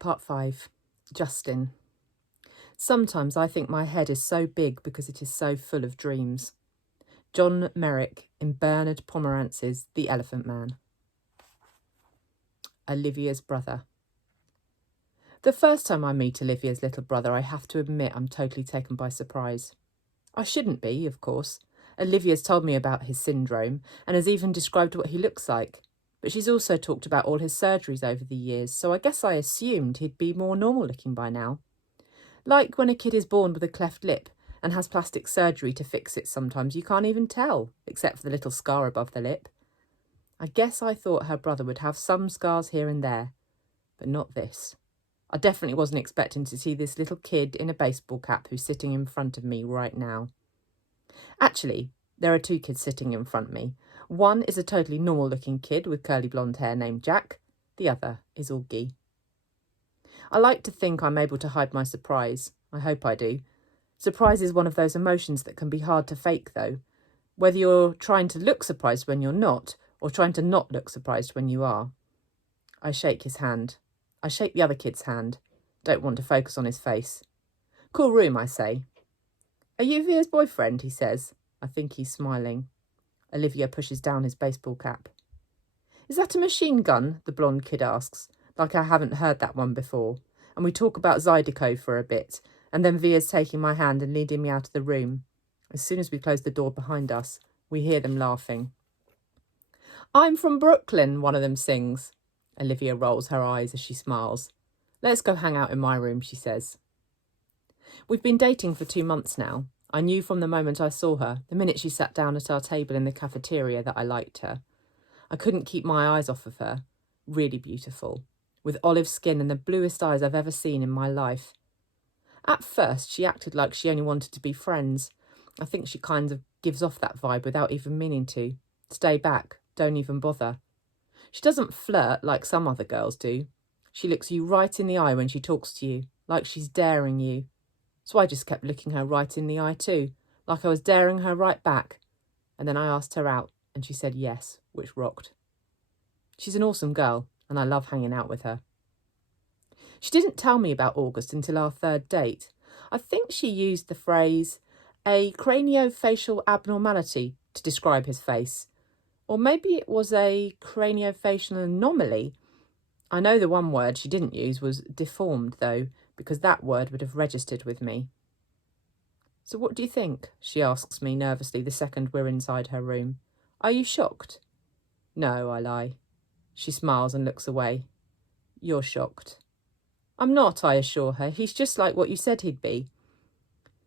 Part 5. Justin. Sometimes I think my head is so big because it is so full of dreams. John Merrick in Bernard Pomerantz's The Elephant Man. Olivia's brother. The first time I meet Olivia's little brother, I have to admit I'm totally taken by surprise. I shouldn't be, of course. Olivia's told me about his syndrome and has even described what he looks like. But she's also talked about all his surgeries over the years, so I guess I assumed he'd be more normal looking by now. Like when a kid is born with a cleft lip and has plastic surgery to fix it, sometimes you can't even tell, except for the little scar above the lip. I guess I thought her brother would have some scars here and there, but not this. I definitely wasn't expecting to see this little kid in a baseball cap who's sitting in front of me right now. Actually, there are two kids sitting in front of me. One is a totally normal-looking kid with curly blonde hair named Jack. The other is Augie. I like to think I'm able to hide my surprise. I hope I do. Surprise is one of those emotions that can be hard to fake, though. Whether you're trying to look surprised when you're not, or trying to not look surprised when you are. I shake his hand. I shake the other kid's hand. Don't want to focus on his face. Cool room, I say. Are you Via's boyfriend? He says. I think he's smiling. Olivia pushes down his baseball cap. Is that a machine gun? The blonde kid asks, like I haven't heard that one before. And we talk about Zydeco for a bit, and then Via's taking my hand and leading me out of the room. As soon as we close the door behind us, we hear them laughing. I'm from Brooklyn, one of them sings. Olivia rolls her eyes as she smiles. Let's go hang out in my room, she says. We've been dating for 2 months now. I knew from the moment I saw her, the minute she sat down at our table in the cafeteria, that I liked her. I couldn't keep my eyes off of her. Really beautiful, with olive skin and the bluest eyes I've ever seen in my life. At first, she acted like she only wanted to be friends. I think she kind of gives off that vibe without even meaning to. Stay back, don't even bother. She doesn't flirt like some other girls do. She looks you right in the eye when she talks to you, like she's daring you. So I just kept looking her right in the eye too, like I was daring her right back. And then I asked her out, and she said yes, which rocked. She's an awesome girl, and I love hanging out with her. She didn't tell me about August until our third date. I think she used the phrase, a craniofacial abnormality, to describe his face. Or maybe it was a craniofacial anomaly. I know the one word she didn't use was deformed, though, because that word would have registered with me. So what do you think? She asks me nervously the second we're inside her room. Are you shocked? No, I lie. She smiles and looks away. You're shocked. I'm not, I assure her. He's just like what you said he'd be.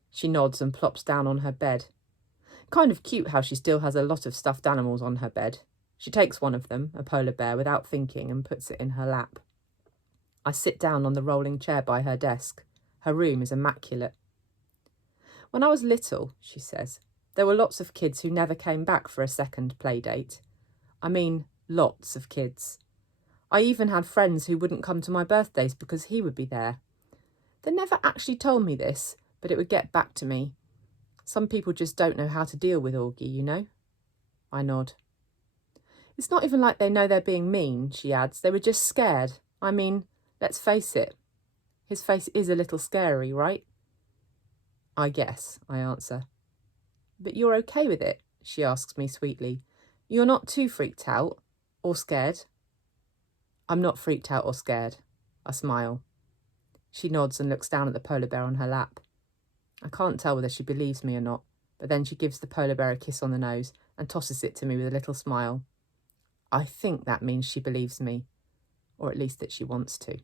She nods and plops down on her bed. Kind of cute how she still has a lot of stuffed animals on her bed. She takes one of them, a polar bear, without thinking and puts it in her lap. I sit down on the rolling chair by her desk. Her room is immaculate. When I was little, she says, there were lots of kids who never came back for a second play date. I mean, lots of kids. I even had friends who wouldn't come to my birthdays because he would be there. They never actually told me this, but it would get back to me. Some people just don't know how to deal with Augie, you know? I nod. It's not even like they know they're being mean, she adds. They were just scared. I mean, let's face it. His face is a little scary, right? I guess, I answer. But you're okay with it, she asks me sweetly. You're not too freaked out or scared? I'm not freaked out or scared. I smile. She nods and looks down at the polar bear on her lap. I can't tell whether she believes me or not, but then she gives the polar bear a kiss on the nose and tosses it to me with a little smile. I think that means she believes me, or at least that she wants to.